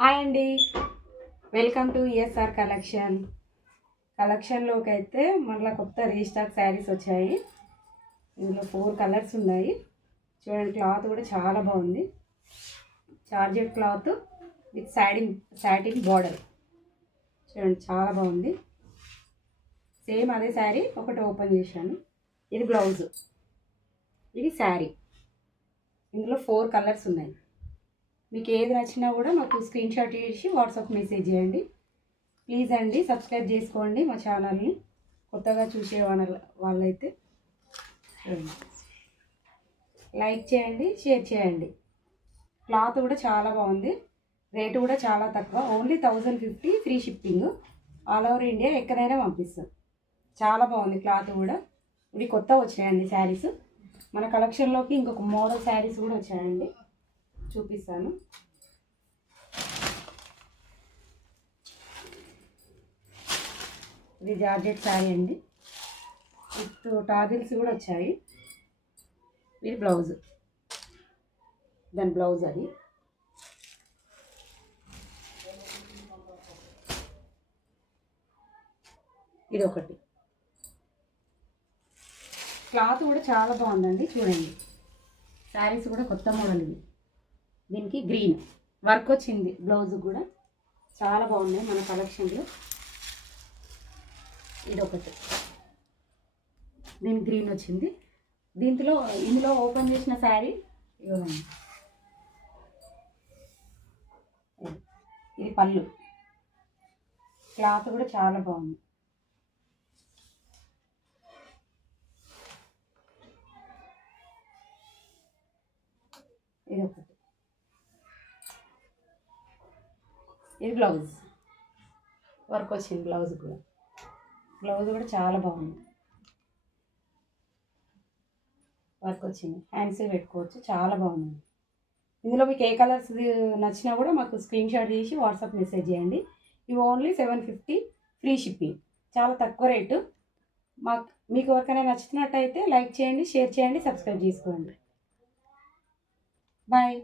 Hi అండి, welcome to ESR కలెక్షన్లోకి అయితే మళ్ళీ కొత్త రీస్టాక్ శారీస్ వచ్చాయి. ఇందులో 4 కలర్స్ ఉన్నాయి. చూడండి, క్లాత్ కూడా చాలా బాగుంది. చార్జెట్ క్లాత్ విత్ సాటిన్ బార్డర్. చూడండి, చాలా బాగుంది. సేమ్ అదే శారీ ఒకటి ఓపెన్ చేశాను. ఇది బ్లౌజ్, ఇది శారీ. ఇందులో 4 కలర్స్ ఉన్నాయి. మీకు ఏది నచ్చినా కూడా మాకు స్క్రీన్ షాట్ చేసి వాట్సాప్ మెసేజ్ చేయండి. ప్లీజ్ అండి, సబ్స్క్రైబ్ చేసుకోండి మా ఛానల్ని. కొత్తగా చూసే వాళ్ళైతే లైక్ చేయండి, షేర్ చేయండి. క్లాత్ కూడా చాలా బాగుంది. రేటు కూడా చాలా తక్కువ, only 1050 free shipping. All over India ఎక్కడైనా పంపిస్తాం. చాలా బాగుంది క్లాత్ కూడా. ఇవి కొత్త వచ్చాయండి శారీస్. మన కలెక్షన్లోకి ఇంకొక మోడల్ శారీస్ కూడా వచ్చాయండి, చూపిస్తాను. ఇది జార్జెట్ శారీ అండి, విత్ టాజిల్స్ కూడా వచ్చాయి. ఇది బ్లౌజ్, దాని బ్లౌజ్ అది. ఇది ఒకటి. క్లాత్ కూడా చాలా బాగుందండి. చూడండి, శారీస్ కూడా కొత్త మోడల్. ఇవి దీనికి గ్రీన్ వర్క్ వచ్చింది. బ్లౌజ్ కూడా చాలా బాగున్నాయి మన కలెక్షన్లో. ఇది ఒకటి, దీనికి గ్రీన్ వచ్చింది. ఇందులో ఓపెన్ చేసిన శారీ ఇవ్వండి. ఇది పళ్ళు. క్లాత్ కూడా చాలా బాగుంది. ఇది ఒకటి. ఇది బ్లౌజ్, వర్క్ వచ్చింది బ్లౌజ్ కూడా. బ్లౌజ్ కూడా చాలా బాగుంది, వర్క్ వచ్చింది. హ్యాండ్స్ పెట్టుకోవచ్చు, చాలా బాగుంది. ఇందులో మీకు ఏ కలర్స్ నచ్చినా కూడా మాకు స్క్రీన్ షాట్ తీసి వాట్సాప్ మెసేజ్ చేయండి. ఇవి ఓన్లీ 750 ఫ్రీ షిప్పింగ్, చాలా తక్కువ రేటు. మీకు ఎవరికైనా నచ్చినట్టయితే లైక్ చేయండి, షేర్ చేయండి, సబ్స్క్రైబ్ చేసుకోండి. బాయ్.